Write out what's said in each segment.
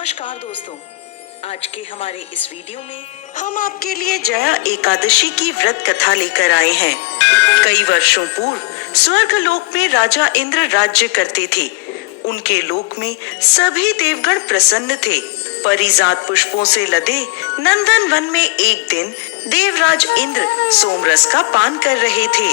नमस्कार दोस्तों, आज के हमारे इस वीडियो में हम आपके लिए जया एकादशी की व्रत कथा लेकर आए हैं। कई वर्षों पूर्व स्वर्ग लोक में राजा इंद्र राज्य करते थे। उनके लोक में सभी देवगण प्रसन्न थे। परिजात पुष्पों से लदे नंदन वन में एक दिन देवराज इंद्र सोमरस का पान कर रहे थे।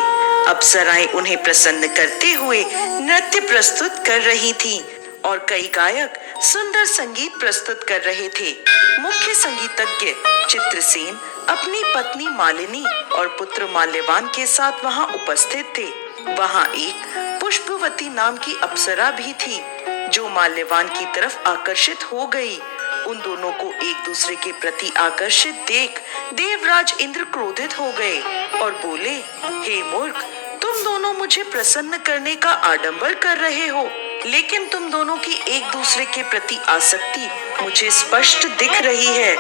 अप्सराएं उन्हें प्रसन्न करते हुए नृत्य प्रस्तुत कर रही थीं और कई गायक सुंदर संगीत प्रस्तुत कर रहे थे। मुख्य संगीतज्ञ चित्रसेन अपनी पत्नी मालिनी और पुत्र माल्यवान के साथ वहां उपस्थित थे। वहां एक पुष्पवती नाम की अप्सरा भी थी जो माल्यवान की तरफ आकर्षित हो गई। उन दोनों को एक दूसरे के प्रति आकर्षित देख देवराज इंद्र क्रोधित हो गए और बोले, हे मूर्ख, तुम दोनों मुझे प्रसन्न करने का आडंबर कर रहे हो, लेकिन तुम दोनों की एक दूसरे के प्रति आसक्ति मुझे स्पष्ट दिख रही है।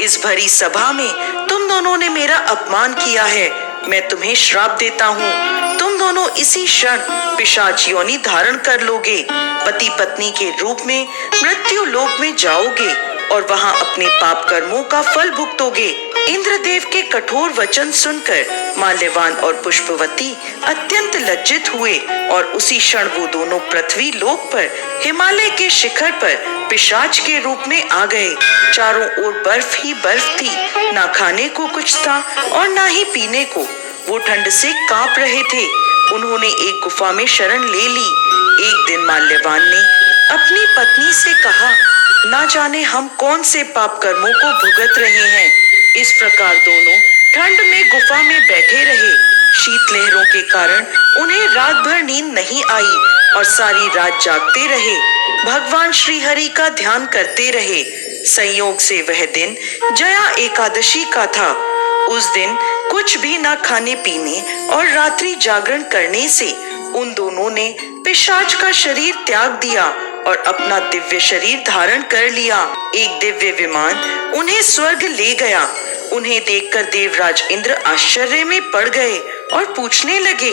इस भरी सभा में तुम दोनों ने मेरा अपमान किया है। मैं तुम्हें श्राप देता हूँ। तुम दोनों इसी क्षण पिशाच योनि धारण कर लोगे, पति पत्नी के रूप में मृत्यु लोक में जाओगे और वहां अपने पाप कर्मों का फल भुगतोगे। इंद्रदेव के कठोर वचन सुनकर माल्यवान और पुष्पवती अत्यंत लज्जित हुए और उसी क्षण वो दोनों पृथ्वी लोक पर हिमालय के शिखर पर पिशाच के रूप में आ गए। चारों ओर बर्फ ही बर्फ थी, ना खाने को कुछ था और ना ही पीने को। वो ठंड से कांप रहे थे। उन्होंने एक गुफा में शरण ले ली। एक दिन माल्यवान ने अपनी पत्नी से कहा, ना जाने हम कौन से पाप कर्मों को भुगत रहे हैं। इस प्रकार दोनों ठंड में गुफा में बैठे रहे। शीत लहरों के कारण उन्हें रात भर नींद नहीं आई और सारी रात जागते रहे। भगवान श्री हरि का ध्यान करते रहे। संयोग से वह दिन जया एकादशी का था। उस दिन कुछ भी ना खाने पीने और रात्रि जागरण करने से उन दोनों ने पिशाच का शरीर त्याग दिया और अपना दिव्य शरीर धारण कर लिया। एक दिव्य विमान उन्हें स्वर्ग ले गया। उन्हें देखकर देवराज इंद्र आश्चर्य में पड़ गए और पूछने लगे,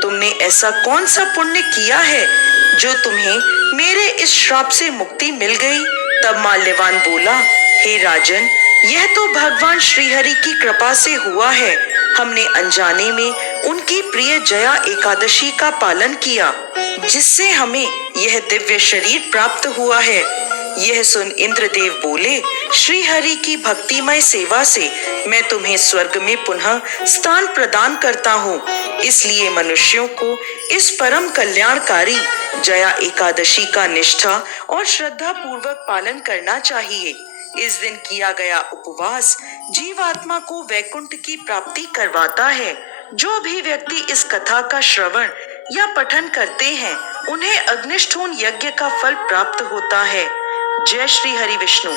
तुमने ऐसा कौन सा पुण्य किया है जो तुम्हें मेरे इस श्राप से मुक्ति मिल गई? तब माल्यवान बोला, हे राजन, यह तो भगवान श्रीहरि की कृपा से हुआ है। हमने अनजाने में उनकी प्रिय जया एकादशी का पालन किया, जिससे हमें यह दिव्य शरीर प्राप्त हुआ है। यह सुन इंद्रदेव बोले, श्री हरि की भक्तिमय सेवा से मैं तुम्हें स्वर्ग में पुनः स्थान प्रदान करता हूँ। इसलिए मनुष्यों को इस परम कल्याणकारी जया एकादशी का निष्ठा और श्रद्धा पूर्वक पालन करना चाहिए। इस दिन किया गया उपवास जीवात्मा को वैकुंठ की प्राप्ति करवाता है। जो भी व्यक्ति इस कथा का श्रवण या पठन करते हैं, उन्हें अग्निष्ठोम यज्ञ का फल प्राप्त होता है। जय श्री हरि विष्णु।